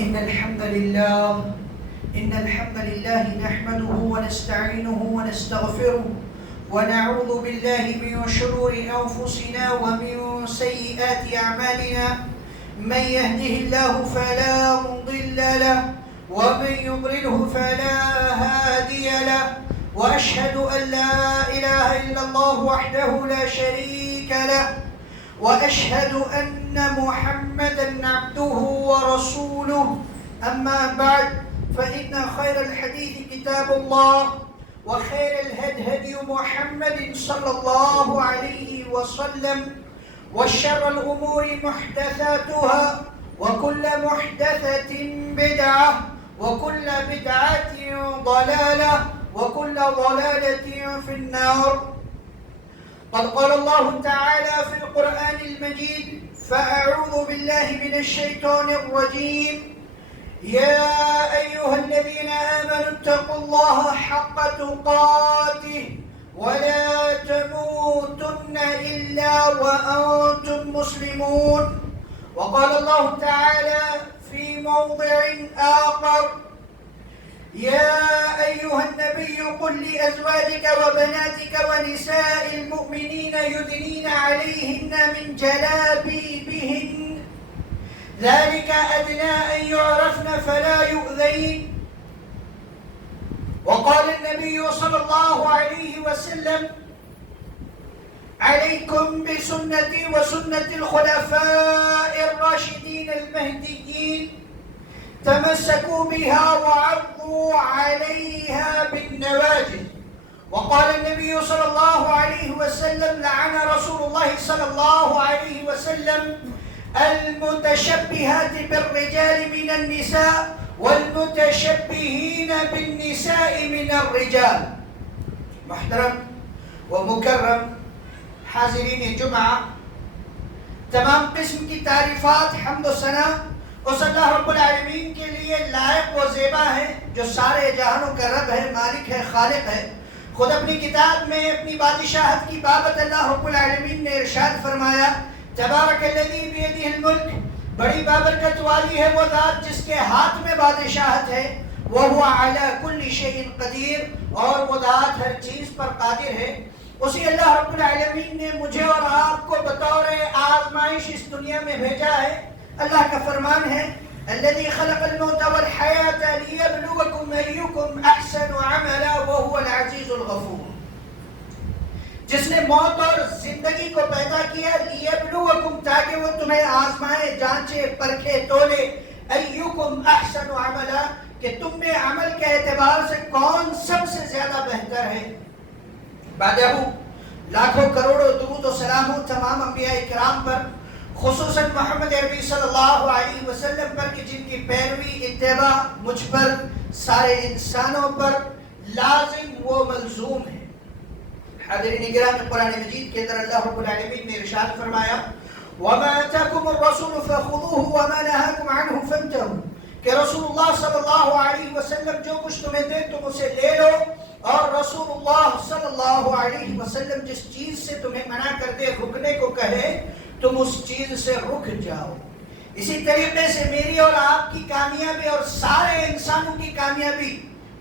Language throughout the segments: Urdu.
إن الحمد لله نحمده ونستعينه ونستغفره ونعوذ بالله من شرور أنفسنا ومن سيئات أعمالنا. من يهده الله فلا مضل له ومن يضلله فلا هادي له. وأشهد أن لا إله إلا الله وحده لا شريك له وأشهد أن محمدا عبده ورسوله. أما بعد فإن خير الحديث كتاب الله وخير الهدي محمد صلى الله عليه وسلم وشر الأمور محدثاتها وكل محدثة بدعة وكل بدعة ضلالة وكل ضلالة في النار. قد قال الله تعالى في القرآن المجيد: فأعوذ بالله من الشيطان الرجيم. يا أيها الذين آمنوا اتقوا الله حق تقاته ولا تموتن إلا وأنتم مسلمون. وقال الله تعالى في موضع آخر: يا أيها النبي قل لأزواجك وبناتك ونساء المؤمنين يدنين عليهن من جلابيبهن ذلك أدنى أن يعرفن فلا يؤذين. وقال النبي صلى الله عليه وسلم: عليكم بسنتي وسنة الخلفاء الراشدين المهديين تمسكوا بها وعضوا عليها بالنواجذ. وقال النبي صلى الله عليه وسلم: لعن رسول الله صلى الله عليه وسلم المتشبهات بالرجال من النساء والمتشبهين بالنساء من الرجال. محترم و مکرم حاضرین جمعہ، تمام قسم کی تعریفات حمد و ثنا اس اللہ رب العالمین کے لیے لائق و زیبا ہے جو سارے جہانوں کا رب ہے، مالک ہے، خالق ہے. خود اپنی کتاب میں اپنی بادشاہت کی بابت اللہ رب العالمین نے ارشاد فرمایا: تبارک الذی بیدہ الملک، بڑی بابرکت والی ہے وہ ذات جس کے ہاتھ میں بادشاہت ہے، وہو علی کل شیء قدیر، اور وہ ذات ہر چیز پر قادر ہے. اسی اللہ رب العالمین نے مجھے اور آپ کو بطور آزمائش اس دنیا میں بھیجا ہے. اللہ کا فرمان ہے: الذی خلق الموت والحیاة لیبلوکم ایکم احسن عملا وہو العزیز الغفور. جس نے موت اور زندگی کو پیدا کیا، لیبلوکم، تاکہ وہ تمہیں آزمائے، جانچے، پرکھے، تولے، ایکم احسن عملا، کہ تم میں عمل کے اعتبار سے کون سب سے زیادہ بہتر ہے. بعدہ لاکھوں کروڑوں درود و سلام ہو تمام انبیاء کرام پر، خصوصاً محمد عربی صلی اللہ علیہ وسلم پر، کہ جن کی پیروی اتباع مجھ پر، سارے انسانوں پر لازم و ملزوم ہے. حاضرین کرام، قرآن مجید کے اندر اللہ رب العالمین نے ارشاد فرمایا: وَمَا آتَاكُمُ الرَّسُولُ فَخُذُوهُ وَمَا نَهَاكُمْ عَنْهُ فَانْتَهُوا، کہ رسول اللہ صلی اللہ علیہ وسلم جو کچھ تمہیں دے تم اسے لے لو، اور رسول اللہ صلی اللہ علیہ وسلم جس چیز سے تمہیں منع کر دے، رکنے کو کہے، تم اس چیز سے رک جاؤ. اسی طریقے سے میری اور آپ کی کامیابی اور سارے انسانوں کی کامیابی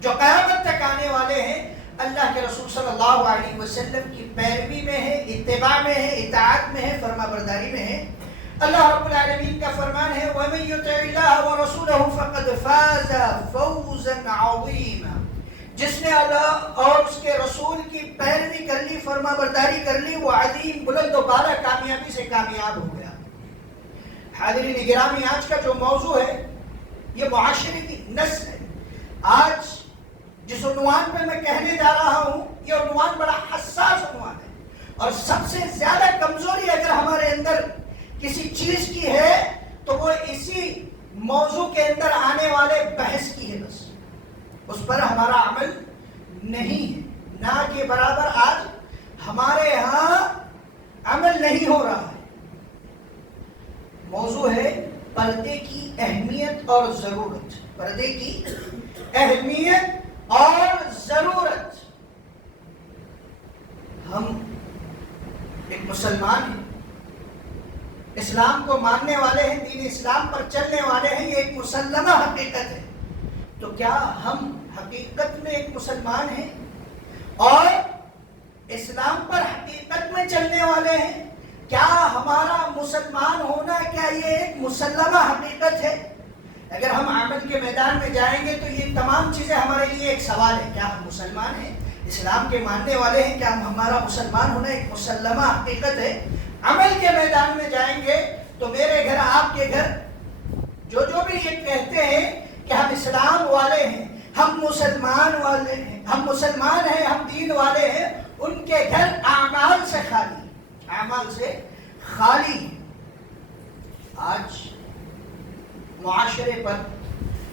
جو قیامت تک آنے والے ہیں، اللہ کے رسول صلی اللہ علیہ وسلم کی پیروی میں ہے، اتباع میں ہے، اطاعت میں ہے، فرما برداری میں ہے. اللہ رب العالمین کا فرمان ہے: وَمَن يُطِعِ اللَّهَ وَرَسُولَهُ فَقَدْ فَازَ فَوْزًا عَظِيمًا. جس نے اللہ اور اس کے رسول کی پیروی کر لی، فرما برداری کر لی، وہ عظیم، بلند و بالا کامیابی سے کامیاب ہو گیا. حاضرین گرامی، آج کا جو موضوع ہے یہ معاشرے کی نسل ہے. آج جس عنوان پہ میں کہنے جا رہا ہوں، یہ عنوان بڑا حساس عنوان ہے، اور سب سے زیادہ کمزوری اگر ہمارے اندر کسی چیز کی ہے تو وہ اسی موضوع کے اندر آنے والے بحث کی ہے. بس اس پر ہمارا عمل نہیں ہے، نہ کے برابر آج ہمارے ہاں عمل نہیں ہو رہا ہے. موضوع ہے پردے کی اہمیت اور ضرورت. پردے کی اہمیت اور ضرورت. ہم ایک مسلمان ہیں، اسلام کو ماننے والے ہیں، دین اسلام پر چلنے والے ہیں، یہ ایک مسلمہ حقیقت ہے۔ تو کیا ہم حقیقت میں ایک مسلمان ہیں اور اسلام پر حقیقت میں چلنے والے ہیں؟ کیا ہمارا مسلمان ہونا کیا یہ ایک مسلمہ حقیقت ہے؟ اگر ہم عمل کے میدان میں جائیں گے تو یہ تمام چیزیں ہمارے لیے ایک سوال ہے۔ کیا ہم مسلمان ہیں، اسلام کے ماننے والے ہیں؟ کیا ہمارا مسلمان ہونا ایک مسلمہ حقیقت ہے؟ عمل کے میدان میں جائیں گے تو میرے گھر، آپ کے گھر، جو بھی یہ کہتے ہیں کہ ہم اسلام والے ہیں، ہم مسلمان والے ہیں، ہم مسلمان ہیں، ہم دین والے ہیں، ان کے گھر اعمال سے خالی، اعمال سے خالی۔ آج معاشرے پر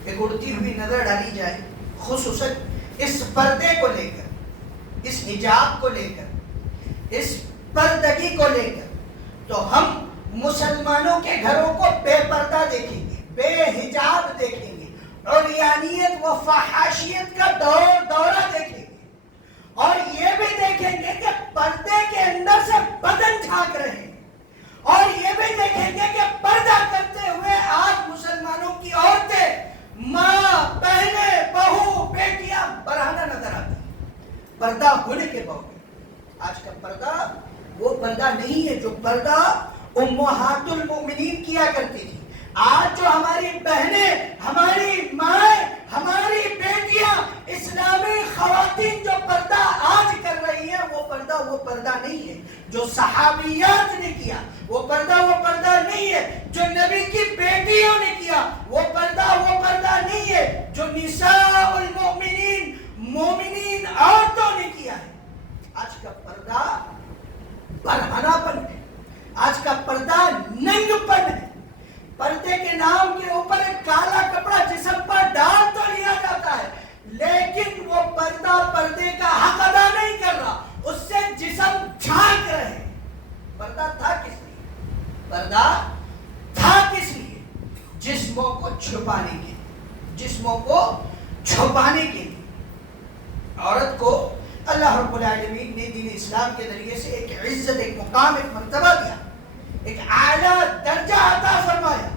ایک اڑتی ہوئی نظر ڈالی جائے، خصوصاً اس پردے کو لے کر، اس حجاب کو لے کر، اس پردگی کو لے کر، تو ہم مسلمانوں کے گھروں کو بے پردہ دیکھیں گے، بے حجاب دیکھیں گے، عریانیت و فحاشیت کا دورہ دیکھیں گے، اور یہ بھی دیکھیں گے کہ پردے کے اندر سے بدن جھانک رہے ہیں، اور یہ بھی دیکھیں گے کہ پردہ کرتے ہوئے آج مسلمانوں کی عورتیں، ماں، بہنیں، بہو، بیٹیاں برہنہ نظر آتی ہیں پردہ ہونے کے باوجود۔ آج کا پردہ وہ پردہ نہیں ہے جو پردہ امہات المؤمنین کیا کرتی تھی۔ آج جو ہماری بہنیں، ہماری مائیں، ہماری بیٹیاں، اسلامی خواتین جو پردہ آج کر رہی ہیں، وہ پردہ نہیں ہے جو صحابیات نے کیا، وہ پردہ نہیں ہے جو نبی کی بیٹیوں نے کیا، وہ پردہ نہیں ہے جو نساء المؤمنین، مومنین عورتوں نے کیا ہے۔ آج کا پردہ برہنہ پن ہے، آج کا پردہ ننگ پن ہے۔ پردے کے نام کے اوپر ایک کالا کپڑا جسم پر ڈال تو لیا جاتا ہے، لیکن وہ پردے کا حق ادا نہیں کر رہا، اس سے جسم جھانک رہے۔ پردہ تھا کس لیے؟ پردہ تھا کس لیے؟ جسموں کو چھپانے کے لیے، جسموں کو چھپانے کے لیے۔ عورت کو اللہ رب العالمین نے دین اسلام کے ذریعے سے ایک عزت، ایک مقام، ایک مرتبہ دیا، ایک اعلیٰ درجہ عطا فرمایا۔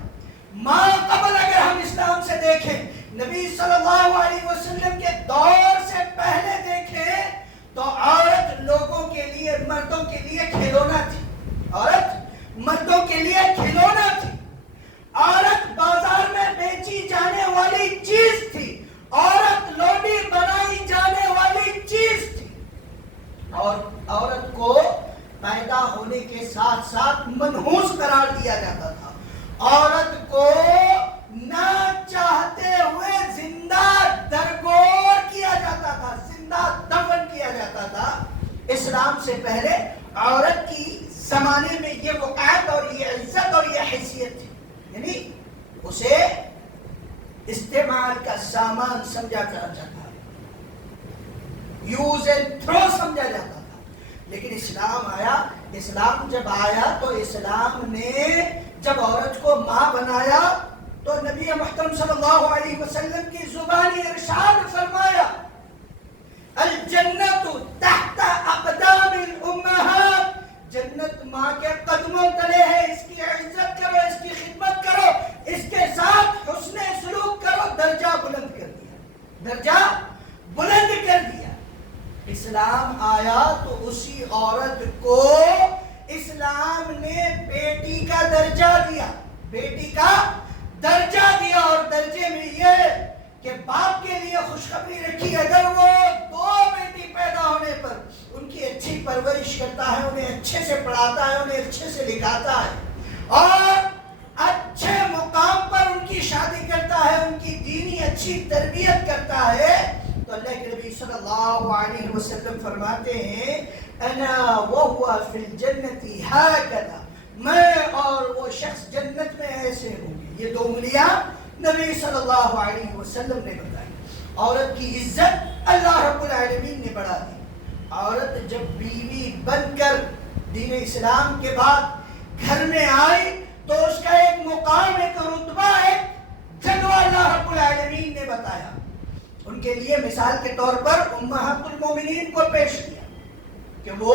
ماں قبل اگر ہم اسلام سے دیکھیں، نبی صلی اللہ علیہ وسلم کے دور سے پہلے دیکھیں تو عورت لوگوں کے لیے، مردوں کے لیے کھلونا تھی، عورت مردوں کے لیے کھلونا تھی، عورت بازار میں بیچی جانے والی چیز تھی، عورت لوڈی بنائی جانے والی چیز تھی، اور عورت کو پیدا ہونے کے ساتھ ساتھ منحوس قرار دیا جاتا تھا، عورت کو نہ چاہتے ہوئے زندہ درگور کیا جاتا تھا، زندہ دفن کیا جاتا تھا۔ اسلام سے پہلے عورت کی زمانے میں یہ وقعت اور یہ عزت اور یہ حیثیت تھی، یعنی اسے استعمال کا سامان سمجھا جاتا تھا، یوز اینڈ تھرو سمجھا جاتا تھا۔ لیکن اسلام آیا، اسلام جب آیا تو اسلام نے جب عورت کو ماں بنایا تو نبی محترم صلی اللہ علیہ وسلم کی زبانی ارشاد فرمایا، الجنت تحت اقدام الامہات، جنت ماں کے قدموں تلے ہے، اس کی عزت کرو، اس کی خدمت کرو، اس کے ساتھ حسن سلوک کرو۔ درجہ بلند کر دیا، درجہ بلند کر دیا۔ اسلام آیا تو اسی عورت کو اسلام نے بیٹی کا درجہ دیا، بیٹی کا درجہ دیا، اور درجے میں یہ کہ باپ کے لیے خوشخبری رکھی، اگر وہ 2 بیٹی پیدا ہونے پر ان کی اچھی پرورش کرتا ہے، انہیں اچھے سے پڑھاتا ہے، انہیں اچھے سے لکھاتا ہے، اور اچھے مقام پر ان کی شادی کرتا ہے، ان کی دینی اچھی تربیت کرتا ہے، تو اللہ کے نبی صلی اللہ علیہ وسلم فرماتے ہیں، انا وہو فی الجنت ہکذا، میں اور وہ شخص جنت میں ایسے ہوں گے۔ یہ 2 انگلیاں نبی صلی اللہ علیہ وسلم نے بتائی۔ عورت کی عزت اللہ رب العالمین نے بڑھا دی۔ عورت جب بیوی بن کر دین اسلام کے بعد گھر میں آئی تو اس کا ایک مقام، ایک رتبہ، ایک جلوہ اللہ رب العالمین نے بتایا۔ ان کے لیے مثال کے طور پر امہات المومنین کو پیش کیا کہ وہ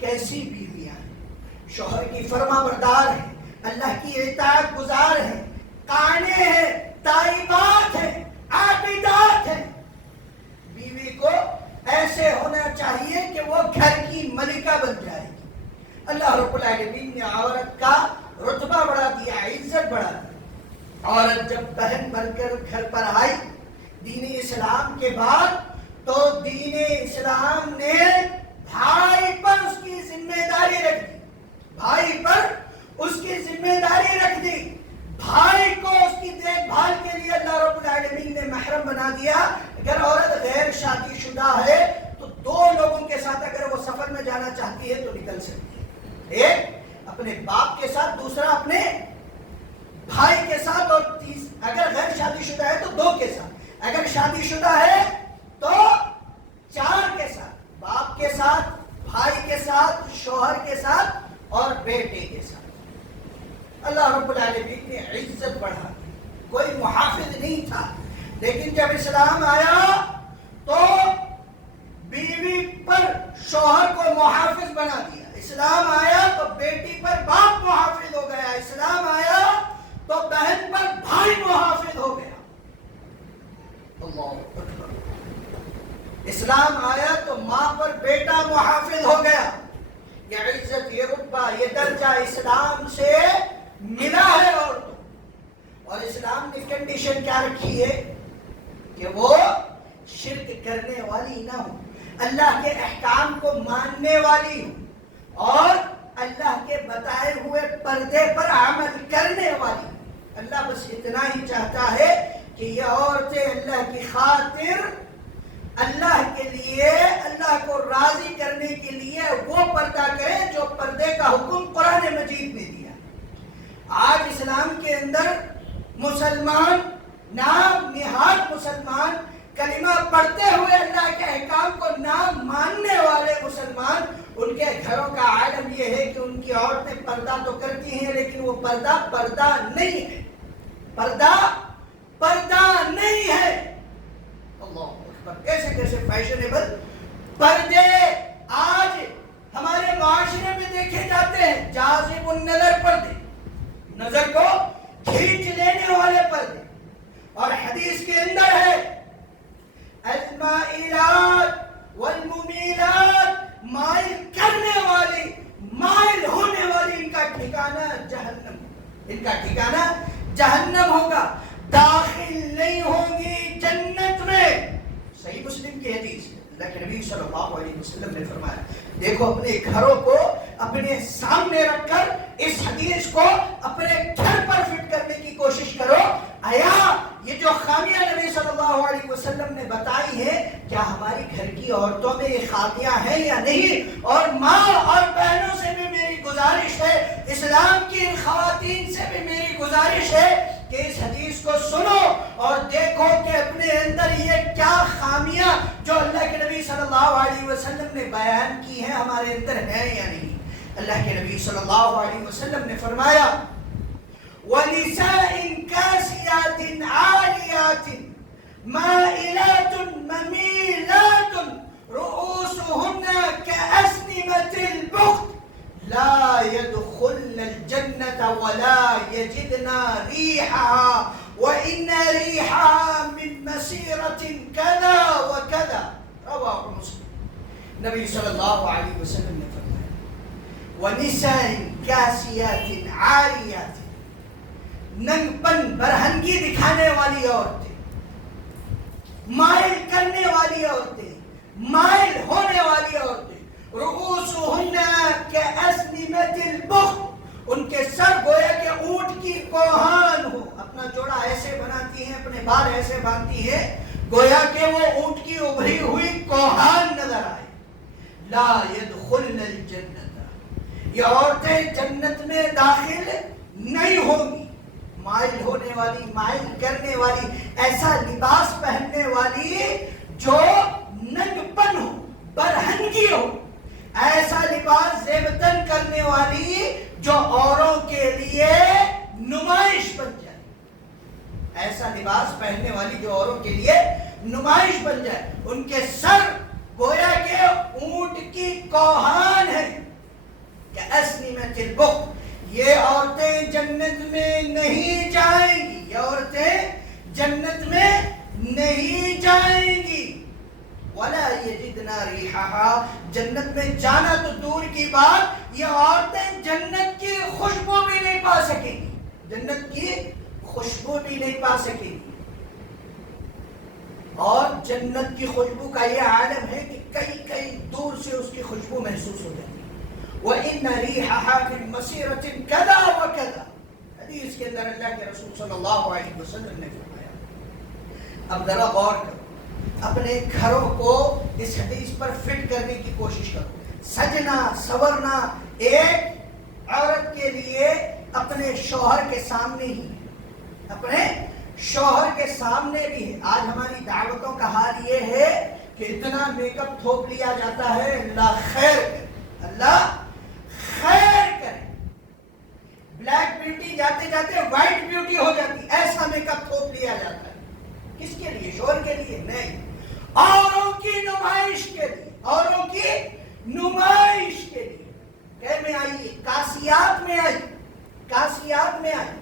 کیسی بیویاں ہیں، شوہر کی فرما بردار ہیں، اللہ کی اطاعت گزار ہیں، قانے ہیں، تائبات ہیں، عابدات ہیں. بیوی کو ایسے ہونا چاہیے کہ وہ گھر کی ملکہ بن جائے گی. اللہ رب العالمین نے عورت کا رتبہ بڑھا دیا، عزت بڑھا دی. عورت جب بہن بن کر گھر پر آئی دین اسلام کے بعد، تو دین اسلام نے بھائی پر اس کی ذمہ داری رکھ دی. بھائی پر اس کی ذمہ داری رکھ دی. بھائی کو اس کی دیکھ بھال کے لیے اللہ رب العالمین نے محرم بنا دیا. اگر عورت غیر شادی شدہ ہے تو 2 لوگوں کے ساتھ اگر وہ سفر میں جانا چاہتی ہے تو نکل سکتی ہے. ایک اپنے باپ کے ساتھ، دوسرا اپنے بھائی کے ساتھ، اور اگر غیر شادی شدہ ہے تو 2 کے ساتھ. اگر شادی شدہ ہے تو 4 کے ساتھ، باپ کے ساتھ، بھائی کے ساتھ، شوہر کے ساتھ اور بیٹے کے ساتھ. اللہ رب العالمین نے عزت بڑھا دی. کوئی محافظ نہیں تھا، لیکن جب اسلام آیا تو بیوی پر شوہر کو محافظ بنا دیا. اسلام آیا تو بیٹی پر باپ محافظ ہو گیا. اسلام آیا تو بہن پر بھائی محافظ ہو گیا. اللہ اکبر. اسلام آیا تو ماں پر بیٹا محافظ ہو گیا. یہ عزت، یہ رتبہ، یہ درجہ اسلام سے ملا ہے عورتوں. اور اسلام نے کنڈیشن کیا رکھی ہے کہ وہ شرک کرنے والی نہ ہو، اللہ کے احکام کو ماننے والی ہو، اور اللہ کے بتائے ہوئے پردے پر عمل کرنے والی. اللہ بس اتنا ہی چاہتا ہے کہ یہ عورتیں اللہ کی خاطر، اللہ کے لیے، اللہ کو راضی کرنے کے لیے وہ پردہ کریں جو پردے کا حکم قرآن مجید نے دیا. آج اسلام کے اندر مسلمان، نام نہاد مسلمان، کلمہ پڑھتے ہوئے اللہ کے احکام کو نہ ماننے والے مسلمان، ان کے گھروں کا عالم یہ ہے کہ ان کی عورتیں پردہ تو کرتی ہیں لیکن وہ پردہ نہیں ہے. پردہ نہیں ہے. اللہ اکبر. کیسے کیسے فیشنیبل پردے آج ہمارے معاشرے میں دیکھے جاتے ہیں. جاذب النظر پردے، نظر کو کھینچ لینے والے پردے. اور حدیث کے اندر ہے المائلات والممیلات، مائل کرنے والی، مائل ہونے والی، ان کا ٹھکانہ جہنم، ان کا ٹھکانہ جہنم ہوگا. داخل نہیں ہوں گی جنت میں. صحیح مسلم کی حدیث. اللہ کے نبی صلی اللہ علیہ وسلم نے فرمایا، دیکھو اپنے گھروں کو اپنے سامنے رکھ کر اس حدیث کو اپنے گھر پر فٹ کرنے کی کوشش کرو. آیا یہ جو خامیاں نبی صلی اللہ علیہ وسلم نے بتائی ہیں، کیا ہماری گھر کی عورتوں میں یہ خامیاں ہیں یا نہیں؟ اور ماں اور بہنوں سے بھی میری گزارش ہے، اسلام کی ان خواتین سے بھی میری گزارش ہے کہ اس حدیث کو سنو اور دیکھو کہ اپنے اندر یہ کیا خامیاں جو اللہ کے نبی صلی اللہ علیہ وسلم نے بیان کی ہیں ہمارے اندر ہیں یا نہیں. اللہ کے نبی صلی اللہ علیہ وسلم نے فرمایا وَنِسَاءٍ كَاسِيَاتٍ عَارِيَاتٍ مَائِلَاتٌ مَمِيلَاتٌ رُؤُوسُهُنَّ كَأَسْنِمَةِ الْبُخْتِ لَا يَدْخُلْنَ الْجَنَّةَ وَلَا يَجِدْنَ رِيحَهَا وَإِنَّ رِيحَهَا مِنْ مَسِيرَةٍ كَذَا وَكَذَا. رواہ مسلم. نبی صلی اللہ علیہ وسلم نے فرمایا وَنِسَاءٍ كَاسِيَاتٍ عَارِيَاتٍ، ننگ پن، برہنگی دکھانے والی عورتیں، مائل کرنے والی عورتیں، مائل ہونے والی عورتیں. رؤوسهن كأسنمة البخت، ان کے سر گویا کہ اونٹ کی کوہان ہو. اپنا جوڑا ایسے بناتی ہیں، اپنے بال ایسے باندھتی ہیں گویا کہ وہ اونٹ کی ابھری ہوئی کوہان نظر آئے. لا يدخلن الجنة، یہ عورتیں جنت میں داخل نہیں ہوں گی. مائل ہونے والی، مائل کرنے والی، ایسا لباس پہننے والی جو ننگ پن ہو، برہنگی ہو، ایسا لباس زیبتن کرنے والی جو اوروں کے لیے نمائش بن جائے. ایسا لباس پہننے والی جو اوروں کے لیے نمائش بن جائے. ان کے سر گویا کہ اونٹ کی کوہان ہے. کہ اسنمۃ البخت، یہ عورتیں جنت میں نہیں جائیں گی، یہ عورتیں جنت میں نہیں جائیں گی۔ وَلَا يَجِدْنَا رِيحَهَا، جنت میں جانا تو دور کی بات، یہ عورتیں جنت کی خوشبو بھی نہیں پا سکیں گی، جنت کی خوشبو بھی نہیں پا سکیں گی۔ اور جنت کی خوشبو کا یہ عالم ہے کہ کئی کئی دور سے اس کی خوشبو محسوس ہو جاتی ہے۔ وَإِنَّ رِيحَهَا فِي مَسِيرَةٍ كَذَا وَكَذَا، حدیث کے اندر اللہ کے رسول صلی اللہ علیہ وسلم نے فرمایا۔ اب ذرا غور کرو، اپنے گھروں کو اس حدیث پر فٹ کرنے کی کوشش کرو۔ سجنا سورنا ایک عورت کے لیے اپنے شوہر کے سامنے ہی، اپنے شوہر کے سامنے بھی ہے۔ آج ہماری دعوتوں کا حال یہ ہے کہ اتنا میک اپ تھوپ لیا جاتا ہے، اللہ خیر کرے، اللہ خیر کرے۔ بلیک بیوٹی جاتے جاتے وائٹ بیوٹی ہو جاتی، ایسا میک اپ تھوپ لیا جاتا ہے۔ کس کے لیے؟ شوہر کے لیے نہیں، اوروں کی نمائش کے لیے، اوروں کی نمائش کے لیے۔ کہ میں آئیے، کاسیات میں آئی، کاسیات میں آئی۔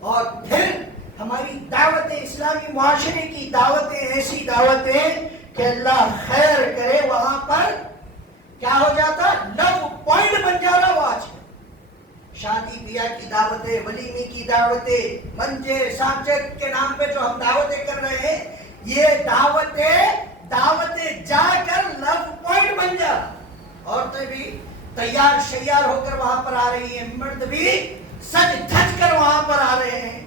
اور پھر ہماری دعوت اسلامی معاشرے کی دعوتیں ایسی دعوتیں کہ اللہ خیر کرے، وہاں پر کیا ہو جاتا، لو پوائنٹ بن جا رہا وہ آج کل۔ شادی بیاہ کی دعوتیں، ولیمے کی دعوتیں، منجے سانچک کے نام پہ جو ہم دعوتیں کر رہے ہیں، یہ دعوتیں جا کر لو پوائنٹ بن جا۔ عورتیں بھی تیار شیار ہو کر وہاں پر آ رہی ہیں، مرد بھی سج دھج کر وہاں پر آ رہے ہیں،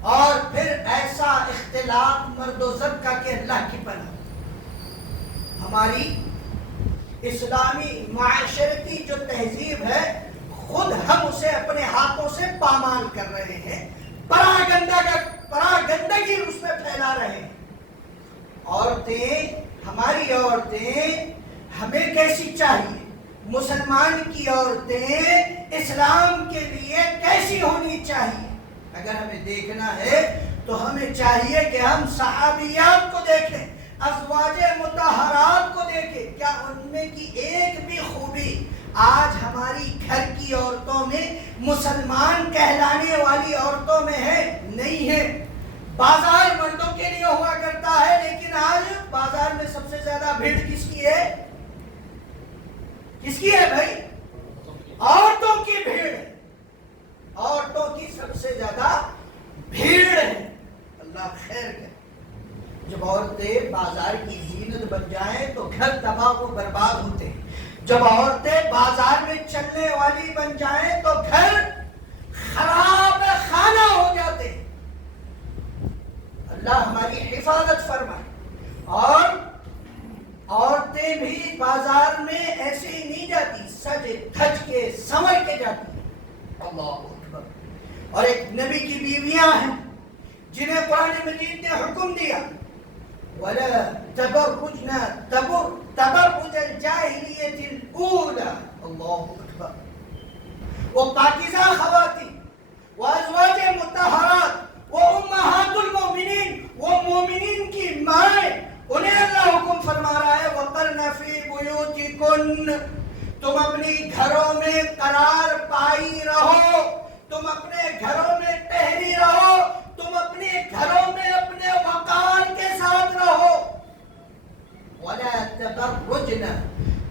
اور پھر ایسا اختلاط مرد و زن کا کہ اللہ کی پناہ۔ ہماری اسلامی معاشرتی جو تہذیب ہے، خود ہم اسے اپنے ہاتھوں سے پامال کر رہے ہیں، پراگندگی اس میں پھیلا رہے ہیں۔ عورتیں، ہماری عورتیں ہمیں کیسی چاہیے؟ مسلمان کی عورتیں اسلام کے لیے کیسی ہونی چاہیے؟ اگر ہمیں دیکھنا ہے تو ہمیں چاہیے کہ ہم صحابیات کو دیکھیں، ازواج مطہرات کو دیکھیں، کیا ان میں کی ایک بھی خوبی آج ہماری گھر کی عورتوں میں، مسلمان کہلانے والی عورتوں میں ہے؟ نہیں ہے۔ بازار مردوں کے لیے ہوا کرتا ہے، لیکن آج بازار میں سب سے زیادہ بھیڑ کس کی ہے؟ کس کی ہے بھائی؟ عورتوں کی بھیڑ ہے، عورتوں کی سب سے زیادہ بھیڑ ہے۔ اللہ خیر کرے۔ جب عورتیں بازار کی زینت بن جائیں تو گھر تباہ و برباد ہوتے ہیں، جب عورتیں بازار میں چلنے والی بن جائیں تو گھر خراب خانہ ہو جاتے ہیں۔ اللہ ہماری حفاظت فرمائے۔ اور عورتیں بھی بازار میں ایسے ہی نہیں جاتی، سج دھج کے سنور کے جاتی ہیں۔ اللہ اکبر۔ اور ایک نبی کی بیویاں ہیں جنہیں قرآن مجید نے حکم دیا، وَلَا تَبَرُّجْنَا تَبَرُّجَ الْجَاهِلِيَّةِ الْأُولَى۔ اللہ اکبر۔ وہ پاکیزہ خواتین، وہ ازواج مطہرات، وہ امہات المومنین، وہ مومنین کی مائیں، انہیں اللہ حکم فرما رہا ہے وَقَرْنَ فِي بُيُوتِكُنَّ، تم اپنی گھروں میں قرار پائی رہو، تم اپنے گھروں میں ٹہری رہو، تم اپنے گھروں میں اپنے وقار کے ساتھ رہو۔ وَلَا تَبَرُّجْنَ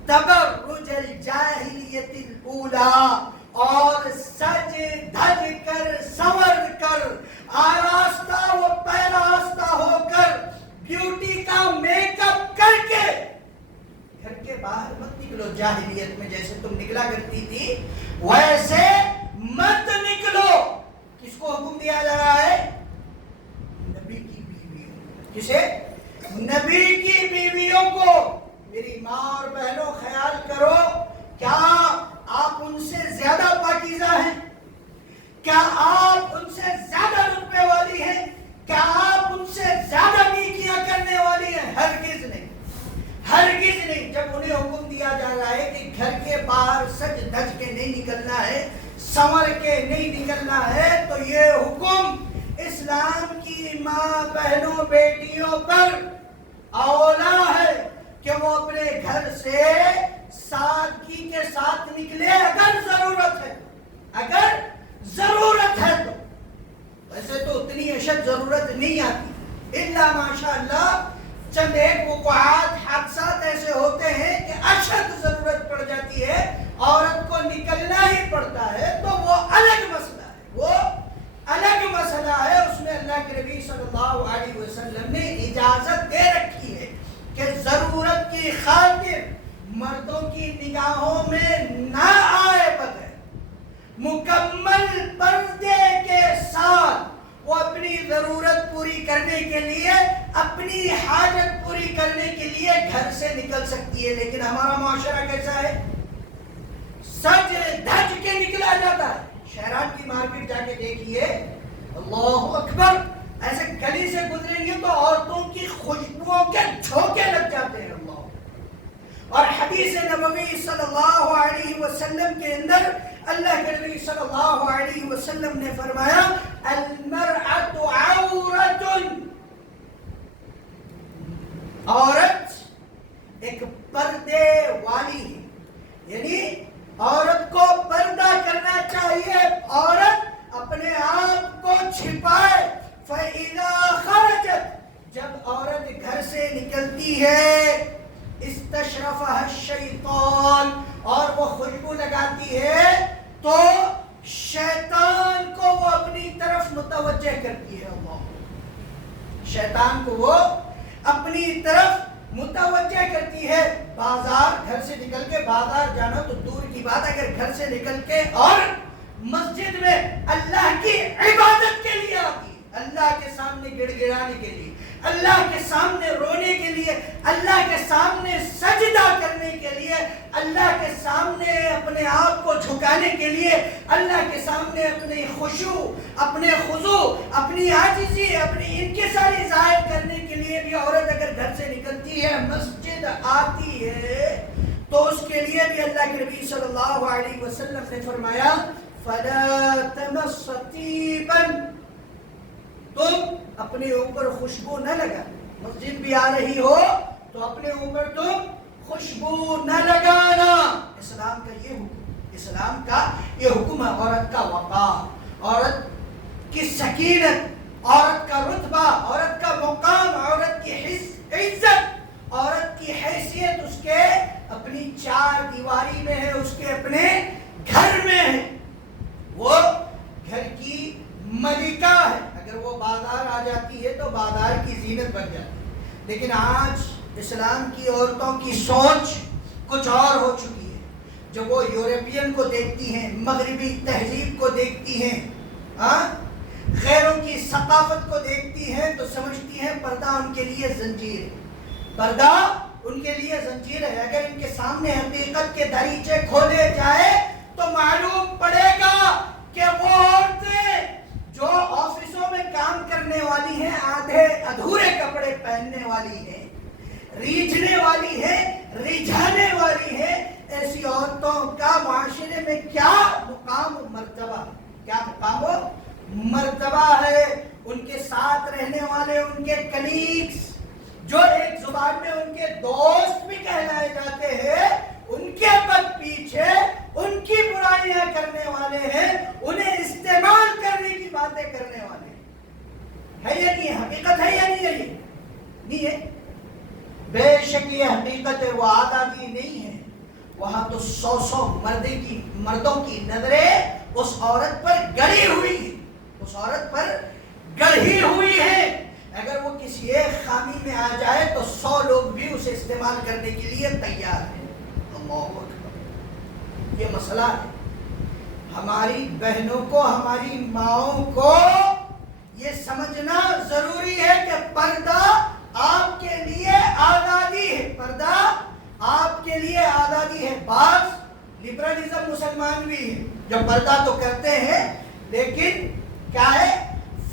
تَبَرُّجَ الْجَاهِلِيَّةِ الْأُولَى، اور سج دھج کر سنور کر آراستہ و پیراستہ ہو کر بیوٹی کا میک اپ کر کے گھر کے باہر مت نکلو۔ جاہلیت میں جیسے تم نکلا کرتی تھی ویسے مت نکلو۔ کس کو حکم دیا جا رہا ہے؟ نبی کی بیویوں۔ کسے؟ نبی کی بیویوں کو۔ میری ماں اور بہنوں خیال کرو، کیا آپ ان سے زیادہ پاکیزہ ہیں؟ کیا آپ ان سے زیادہ رتبے والی ہیں؟ کیا آپ ان سے زیادہ نیکیاں کرنے والی ہیں؟ ہرگز نہیں، ہرگز نہیں۔ جب انہیں حکم دیا جا رہا ہے کہ گھر کے باہر سج دھج کے نہیں نکلنا ہے، سنور کے نہیں نکلنا ہے، تو یہ حکم اسلام کی ماں بہنوں بیٹیوں پر اولا ہے کہ وہ اپنے گھر سے سادگی کے ساتھ نکلے اگر ضرورت ہے۔ اگر ضرورت ہے تو، ویسے تو اتنی اشد ضرورت نہیں آتی، الا ماشاء اللہ چند ایک وقوعات حادثات ایسے ہوتے ہیں کہ اشد ضرورت پڑ جاتی ہے، عورت کو نکلنا ہی پڑتا ہے، تو وہ الگ مسئلہ ہے، وہ الگ مسئلہ ہے۔ اس میں اللہ کے نبی صلی اللہ علیہ وسلم نے اجازت دے رکھی ہے کہ ضرورت کی خاطر مردوں کی نگاہوں میں نہ آئے بغیر مکمل پردے کے ساتھ وہ اپنی ضرورت پوری کرنے کے لیے، اپنی حاجت پوری کرنے کے لیے گھر سے نکل سکتی ہے۔ لیکن ہمارا معاشرہ کیسا ہے؟ سج دھج کے نکلا جاتا ہے۔ شہران کی مارکیٹ جا کے دیکھیے، اللہ اکبر، ایسے گلی سے گزریں گے تو عورتوں کی خوشبوؤں کے جھونکے لگ جاتے ہیں۔ اللہ، اور حدیث نبوی صلی اللہ علیہ وسلم کے اندر اللہ کے نبی صلی اللہ علیہ وسلم نے فرمایا المرأۃ عورۃ، عورت ایک پردے والی ہے، یعنی عورت کو پردہ کرنا چاہیے، عورت اپنے آپ کو چھپائے۔ فَإِذَا خَرَجَتْ، جب عورت گھر سے نکلتی ہے، استشرفها الشیطان، اور وہ خوشبو لگاتی ہے تو شیطان کو وہ اپنی طرف متوجہ کرتی ہے۔ اللہ، شیطان کو وہ اپنی طرف متوجہ کرتی ہے۔ بازار، گھر سے نکل کے بازار جانا تو دور کی بات، اگر گھر سے نکل کے اور مسجد میں اللہ کی عبادت کے لیے آتی، اللہ کے سامنے گڑ گڑانے کے لیے، اللہ کے سامنے رونے کے لیے، اللہ کے سامنے سجدہ کرنے کے لیے، اللہ کے سامنے اپنے آپ کو جھکانے کے لیے، اللہ کے سامنے اپنی خشوع، اپنے خضوع، اپنی عاجزی، اپنی انکساری ظاہر کرنے کے لیے بھی عورت اگر گھر سے نکلتی ہے، مسجد آتی ہے، تو اس کے لیے بھی اللہ کے نبی صلی اللہ علیہ وسلم نے فرمایا فَلَا تَمَسَّ طِيبًا، تم اپنے اوپر خوشبو نہ لگا، مسجد بھی آ رہی ہو تو اپنے اوپر تم خوشبو نہ لگانا۔ اسلام کا یہ حکم، اسلام کا یہ حکم ہے۔ عورت کا وقار، عورت کی سکینت، عورت کا رتبہ، عورت کا مقام، عورت کی عزت، عورت کی حیثیت اس کے اپنی چار دیواری میں ہے، اس کے اپنے گھر میں ہے، وہ گھر کی ملکہ ہے۔ اگر وہ بازار آ جاتی ہے تو بازار کی زینت بن جاتی ہے۔ لیکن آج اسلام کی عورتوں کی سوچ کچھ اور ہو چکی ہے۔ جب وہ یورپین کو دیکھتی ہیں، مغربی تہذیب کو دیکھتی ہیں، غیروں کی ثقافت کو دیکھتی ہیں، تو سمجھتی ہیں پردہ ان کے لیے زنجیر ہے، پردہ ان کے لیے زنجیر ہے۔ اگر ان کے سامنے حقیقت کے دریچے کھولے جائے تو معلوم پڑے گا کہ وہ عورتیں جو آفسوں میں کام کرنے والی ہیں، آدھے ادھورے کپڑے پہننے والی ہیں، ریجھنے والی ہیں، ریجھانے والی ہیں، ایسی عورتوں کا معاشرے میں کیا مقام و مرتبہ، کیا مقام و مرتبہ ہے۔ ان کے ساتھ رہنے والے، ان کے کلیگز، جو ایک زبان میں ان کے دوست بھی کہلائے جاتے ہیں، ان کے پد پیچھے ان کی برائیاں کرنے والے ہیں، انہیں استعمال کرنے کی باتیں کرنے والے ہیں۔ ہے یا نہیں ہے؟ حقیقت ہے یا نہیں ہے؟ یہ نہیں ہے، بے شک یہ حقیقت ہے، وہ آزادی نہیں ہے۔ وہاں تو سو مردوں کی نظریں اس عورت پر گڑی ہوئی ہیں، اس عورت پر گڑھی ہوئی ہے۔ اگر وہ کسی ایک خامی میں آ جائے تو 100 لوگ بھی اسے استعمال کرنے کے لیے تیار ہیں۔ اللہ اکبر، یہ مسئلہ ہے۔ ہماری بہنوں کو، ہماری ماؤں کو یہ سمجھنا ضروری ہے کہ پردہ آپ کے لیے آزادی ہے، پردہ آپ کے لیے آزادی ہے۔ بعض لبرلزم مسلمان بھی ہیں جو پردہ تو کرتے ہیں، لیکن کیا ہے؟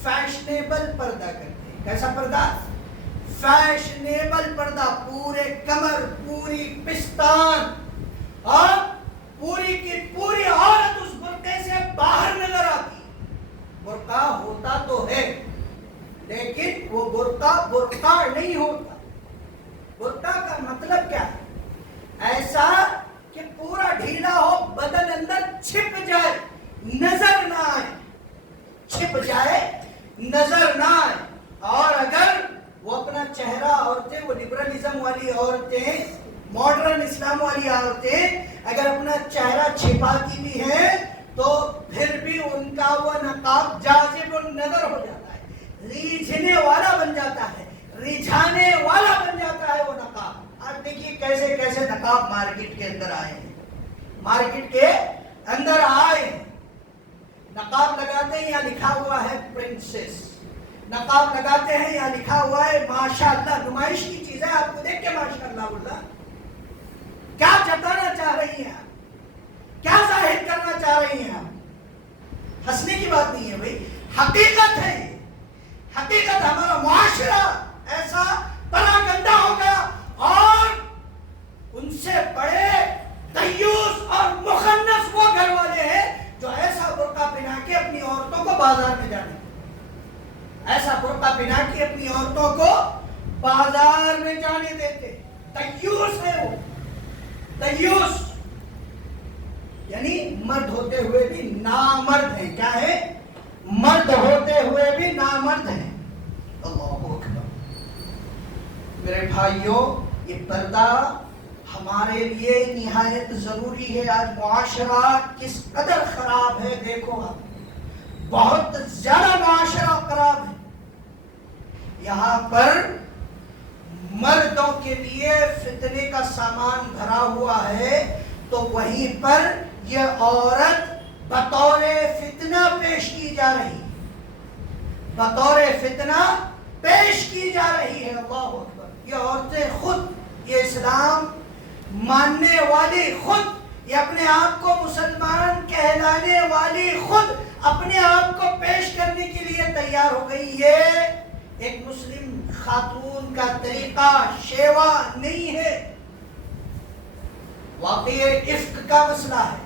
فیشنیبل پردہ کرتے ہیں۔ کیسا پردہ؟ فیشنیبل پردہ، پورے کمر، پوری پستان، اور پوری کی پوری عورت اس برقعے سے باہر نظر آتی۔ برقع ہوتا تو ہے لیکن وہ برقع نہیں ہوتا۔ برقع کا مطلب کیا ہے؟ ایسا کہ پورا ڈھیلا ہو، بدن اندر چھپ جائے، بجائے نظر نہ آئے. اور اگر وہ اپنا چہرہ عورتیں، وہ لبرلزم والی عورتیں، ماڈرن اسلام والی عورتیں اگر اپنا چہرہ چھپاتی بھی ہیں تو پھر بھی ان کا وہ نقاب جاذب النظر ہو جاتا ہے، ریجھنے والا بن جاتا ہے، رجھانے والا بن جاتا ہے وہ نقاب. آج دیکھیے کیسے کیسے نقاب مارکیٹ کے اندر آئے ہیں، مارکیٹ کے اندر آئے ہیں. نقاب لگاتے ہیں، یہاں لکھا ہوا ہے پرنسس. نقاب لگاتے ہیں، یہاں لکھا ہوا ہے ماشاءاللہ. نمائش کی چیز ہے، آپ کو دیکھ کے ماشاءاللہ بولا. کیا جتانا چاہ رہی ہیں آپ؟ کیا ظاہر کرنا چاہ رہی ہیں آپ؟ ہنسنے کی بات نہیں ہے بھائی، حقیقت ہے یہ حقیقت. ہمارا معاشرہ ایسا پلا گندا ہو گیا، اور ان سے بڑے دیوس اور مخنث وہ گھر والے ہیں جو ایسا برقع پہنا کے اپنی عورتوں کو بازار میں جانے، ایسا برقع پہنا کے اپنی عورتوں کو بازار میں جانے دیتے. دیوس ہے وہ، دیوس یعنی مرد ہوتے ہوئے بھی نامرد ہیں. کیا ہے؟ مرد ہوتے ہوئے بھی نامرد ہیں. اللہ اکبر. میرے بھائیوں، یہ پردہ ہمارے لیے نہایت ضروری ہے. آج معاشرہ کس قدر خراب ہے دیکھو آپ، بہت زیادہ معاشرہ خراب ہے. یہاں پر مردوں کے لیے فتنے کا سامان بھرا ہوا ہے، تو وہیں پر یہ عورت بطور فتنہ پیش کی جا رہی، بطور فتنہ پیش کی جا رہی ہے. اللہ اکبر. یہ عورتیں خود، یہ اسلام ماننے والی خود، یہ اپنے آپ کو مسلمان کہلانے والی خود اپنے آپ کو پیش کرنے کے لیے تیار ہو گئی. یہ ایک مسلم خاتون کا طریقہ شیوا نہیں ہے. واقعی افک کا مسئلہ ہے.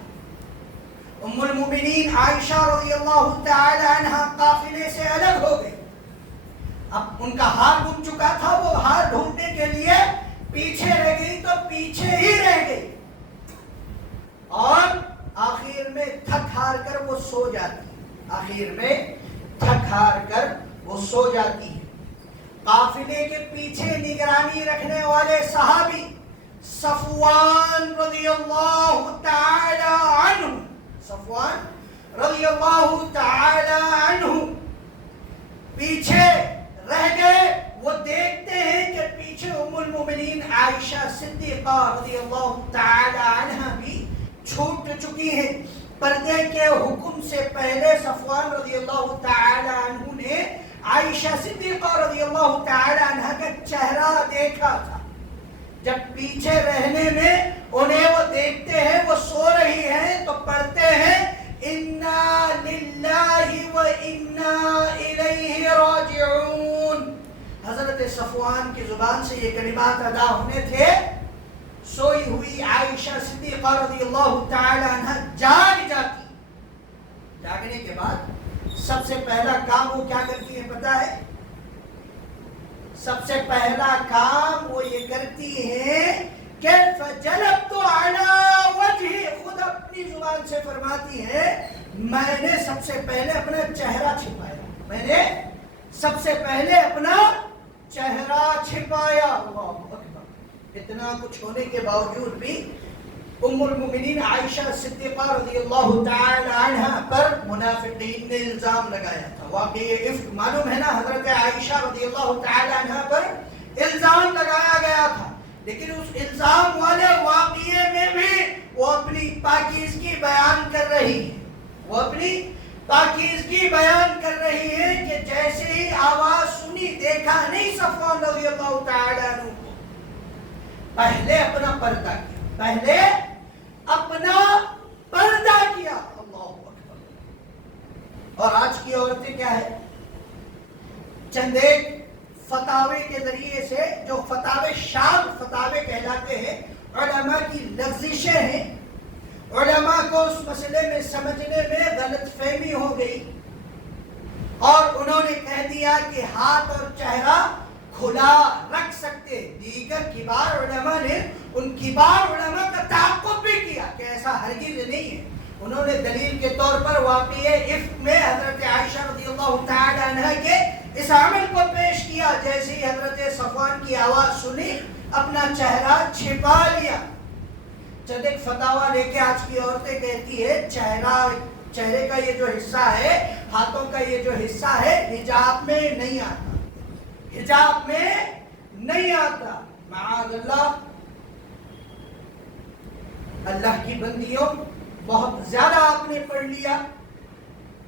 ام المومنین عائشہ رضی اللہ تعالی عنہ قافلے سے الگ ہو گئی. اب ان کا ہار گم چکا تھا، وہ ہار ڈھونڈنے کے لیے پیچھے رہ گئی تو پیچھے ہی رہ گئی، اور آخر میں تھک ہار کر وہ سو جاتی ہے. آخر میں تھک ہار کر وہ سو جاتی ہے. قافلے کے پیچھے نگرانی رکھنے والے صحابی صفوان رضی اللہ تعالی عنہ، صفوان رضی اللہ تعالی عنہ پیچھے رہ گئے. وہ دیکھتے ہیں کہ پیچھے ام المومنین عائشہ صدیقہ رضی اللہ تعالی عنہ بھی چھوٹ چکی ہیں. پردے کے حکم سے پہلے صفوان رضی اللہ تعالی عنہ نے عائشہ صدیقہ رضی اللہ تعالی عنہ کا چہرہ دیکھا تھا. جب پیچھے رہنے میں انہیں وہ دیکھتے ہیں وہ سو رہی ہیں تو پڑھتے ہیں انا للہ و انا الیہ راجعون. حضرت صفوان کی زبان سے یہ کلمات ادا ہونے تھے. سوئی ہوئی عائشہ صدیقہ رضی اللہ تعالی عنہ جاگ جاتی. جاگنے کے بعد سب سے پہلا کام وہ کیا کرتی ہے پتہ ہے؟ سب سے پہلا کام وہ یہ کرتی ہے کہ فجلبت علی وجہی، خود اپنی زبان سے فرماتی ہے میں نے سب سے پہلے اپنا چہرہ چھپایا، میں نے سب سے پہلے اپنا چہرہ چھپایا. اللہ اکبر. اتنا کچھ ہونے کے باوجود بھی ام المومنین عائشہ صدیقہ رضی اللہ تعالی عنہ پر منافقین نے الزام لگایا تھا. واقعی افک معلوم ہے نا، حضرت عائشہ رضی اللہ تعالی عنہ پر الزام لگایا گیا تھا. لیکن اس الزام والے واقعے میں بھی وہ اپنی پاکیزگی بیان کر رہی ہے، وہ اپنی پاکیزگی بیان کر رہی ہے کہ جیسے ہی آواز سنی دیکھا نہیں صفوان رضی اللہ تعالی عنہ کو، پہلے اپنا پردہ کیا، پہلے اپنا پردہ کیا. اللہ اکبر. اور آج کی عورتیں کیا ہے؟ چند ایک فتاوے کے ذریعے سے، جو فتاوے شاذ فتاوے کہلاتے ہیں، علماء کی لغزشیں ہیں. علماء کو اس مسئلے میں سمجھنے میں غلط فہمی ہو گئی اور انہوں نے کہہ دیا کہ ہاتھ اور چہرہ کھلا رکھ سکتے. دیگر کبار علماء نے، ان کبار علماء کا تعاقب بھی کیا کہ ایسا ہرگز نہیں ہے. انہوں نے دلیل کے طور پر واقعہ عفق میں حضرت عائشہ رضی اللہ تعالی عنہ کے اس عمل کو پیش کیا. جیسے ہی حضرت صفوان کی آواز سنی اپنا چہرہ چھپا لیا. جب ایک فتاویٰ لے کے آج کی عورتیں کہتی ہے چہرے کا یہ جو حصہ ہے, ہاتھوں کا یہ جو حصہ ہے حجاب میں نہیں آتا, حجاب میں نہیں آتا. معاذ اللہ. اللہ کی بندیوں, بہت زیادہ آپ نے پڑھ لیا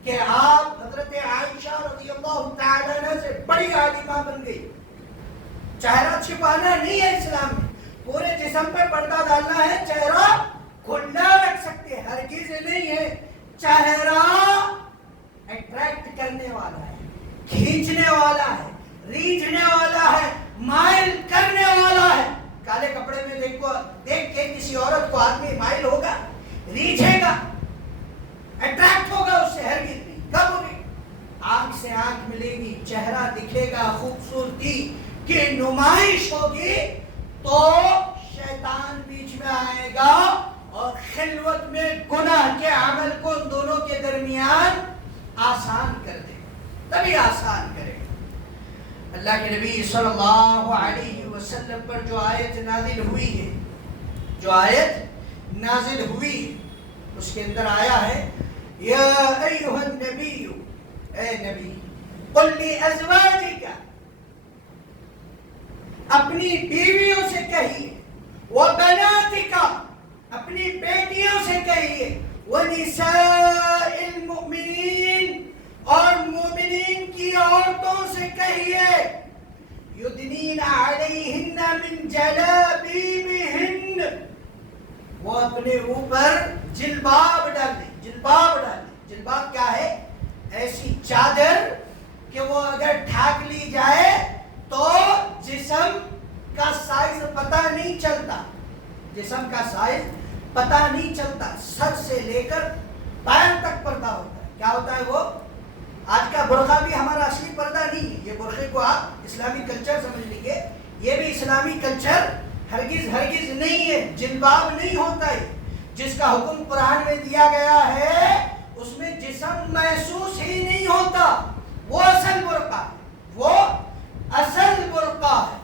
کہ آپ حضرت عائشہ رضی اللہ تعالیٰ عنہ سے بڑی عالمہ بن گئی. چہرہ چھپانا نہیں ہے اسلام میں, پورے جسم پہ پردہ ڈالنا ہے, چہرہ کھلا رکھ سکتے, ہرگز نہیں ہے. چہرہ اٹریکٹ کرنے والا ہے, کھینچنے والا ہے, ریجھنے والا ہے, مائل کرنے والا ہے. کالے کپڑے میں دیکھ کے کسی عورت کو آدمی مائل ہوگا, ریجھے گا, اٹریکٹ ہوگا اس سے, ہرگز نہیں. کب ہوگی؟ آنکھ سے آنکھ ملے گی, چہرہ دکھے گا, خوبصورتی کی نمائش ہوگی, تو شیطان بیچ میں آئے گا اور خلوت میں گناہ کے عمل کو دونوں کے درمیان آسان کر دے گا, تبھی آسان کرے گا. اللہ کے نبی صلی اللہ علیہ وسلم پر جو آیت نازل ہوئی ہے, جو آیت نازل ہوئی ہے, اس کے اندر آیا ہے یا ایھا النبی, اے نبی, قل لازواجک, اپنی بیویوں سے کہیے, وبناتک, اپنی بیٹیوں سے کہیے, ونساء المؤمنین, اور مومنین کی عورتوں سے کہیے, یدنین علیہن من جلابیبہن, وہ اپنے اوپر جلباب ڈالیں. جلباب ڈالیں, جلباب کیا ہے؟ ایسی چادر کہ وہ اگر ڈھانک لی جائے تو جسم کا سائز پتہ نہیں چلتا, جسم کا سائز پتہ نہیں چلتا, سر سے لے کر پیر تک پردہ ہوتا ہے. کیا ہوتا ہے وہ؟ آج کا برقع بھی ہمارا اصلی پردہ نہیں ہے. یہ برقعے کو آپ اسلامی کلچر سمجھ لیجیے, یہ بھی اسلامی کلچر ہرگز نہیں ہے. جلباب نہیں ہوتا ہے. جس کا حکم قرآن میں دیا گیا ہے اس میں جسم محسوس ہی نہیں ہوتا, وہ اصل برقع ہے, وہ اصل برقع ہے.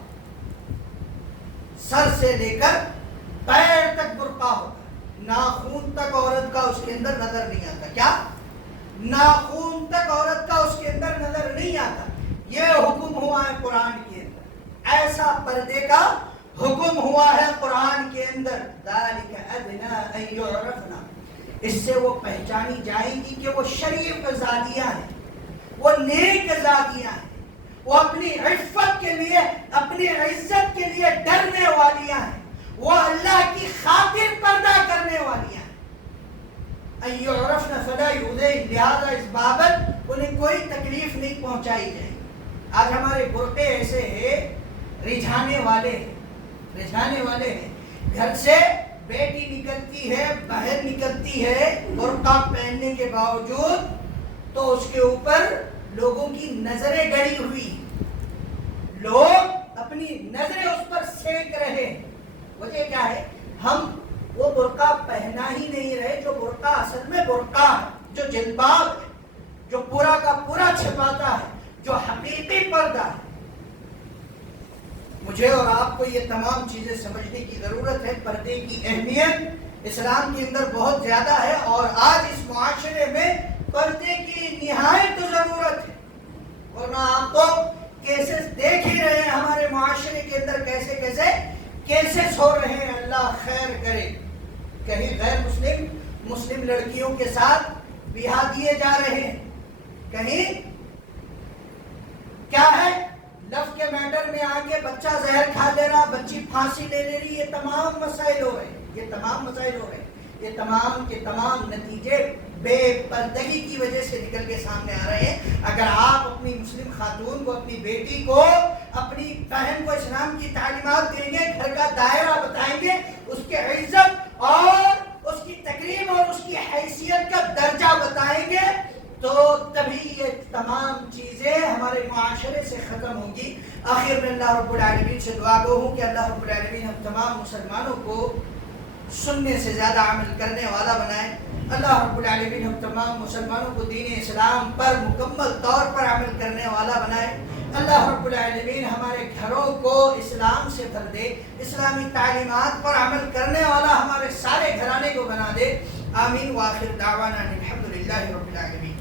سر سے لے کر پیر تک برقع ہوتا ہے, ناخون تک عورت کا اس کے اندر نظر نہیں آتا. کیا؟ ناخون تک عورت کا اس کے اندر نظر نہیں آتا. یہ حکم ہوا ہے قرآن کے اندر, ایسا پردے کا حکم ہوا ہے قرآن کے اندر. ذالک ادنی ان یعرفن, اس سے وہ پہچانی جائیں گی کہ وہ شریف زادیاں ہیں, وہ نیک زادیاں ہیں, وہ اپنی عفت کے لیے, اپنی عزت کے لیے ڈرنے والیاں ہیں, وہ اللہ کی خاطر پردہ کرنے والیاں ہیں. ان یعرفن فلا یؤذین, لہذا اس بابت انہیں کوئی تکلیف نہیں پہنچائی جائے. آج ہمارے برقعے ایسے ہیں, رجھانے والے ہیں, رجھانے والے ہیں. گھر سے بیٹی نکلتی ہے, بہن نکلتی ہے برقع پہننے کے باوجود, تو اس کے اوپر لوگوں کی نظریں گڑی ہوئی, لوگ اپنی نظریں اس پر سینک رہے ہیں. وجہ کیا ہے؟ ہم وہ برقع پہنا ہی نہیں رہے جو برقع اصل میں برقع ہے, جو جلباب ہے, جو پورا کا پورا چھپاتا ہے, جو حقیقی پردہ ہے. مجھے اور آپ کو یہ تمام چیزیں سمجھنے کی ضرورت ہے. پردے کی اہمیت اسلام کے اندر بہت زیادہ ہے, اور آج اس معاشرے میں پردے کی نہایت ضرورت ہے. ورنہ آپ تو کیسز دیکھ ہی رہے ہیں ہمارے معاشرے کے اندر, کیسے کیسز ہو رہے ہیں. اللہ خیر کرے. کہیں غیر مسلم لڑکیوں کے ساتھ بیاہ دیے جا رہے ہیں, کہیں کیا ہے لف کے میٹر میں آ کے بچہ زہر کھا لے رہا, بچی پھانسی لے رہی. یہ تمام مسائل ہو رہے ہیں, یہ تمام مسائل ہو رہے ہیں. یہ تمام کے تمام نتیجے بے پردگی کی وجہ سے نکل کے سامنے آ رہے ہیں. اگر آپ اپنی مسلم خاتون کو, اپنی بیٹی کو, اپنی بہن کو اسلام کی تعلیمات دیں گے, گھر کا دائرہ بتائیں گے, اس کے عزت اور اس کی تکریم اور اس کی حیثیت کا درجہ بتائیں گے, تو تبھی یہ تمام چیزیں ہمارے معاشرے سے ختم ہوں گی. آخر میں اللہ رب العالمین سے دعا گو ہوں کہ اللہ رب العالمین ہم تمام مسلمانوں کو سننے سے زیادہ عمل کرنے والا بنائے. اللہ رب العالمین ہم تمام مسلمانوں کو دین اسلام پر مکمل طور پر عمل کرنے والا بنائے. اللہ رب العالمین ہمارے گھروں کو اسلام سے بھر دے, اسلامی تعلیمات پر عمل کرنے والا ہمارے سارے گھرانے کو بنا دے. آمین. وآخر دعوانا الحمدللہ رب العالمین.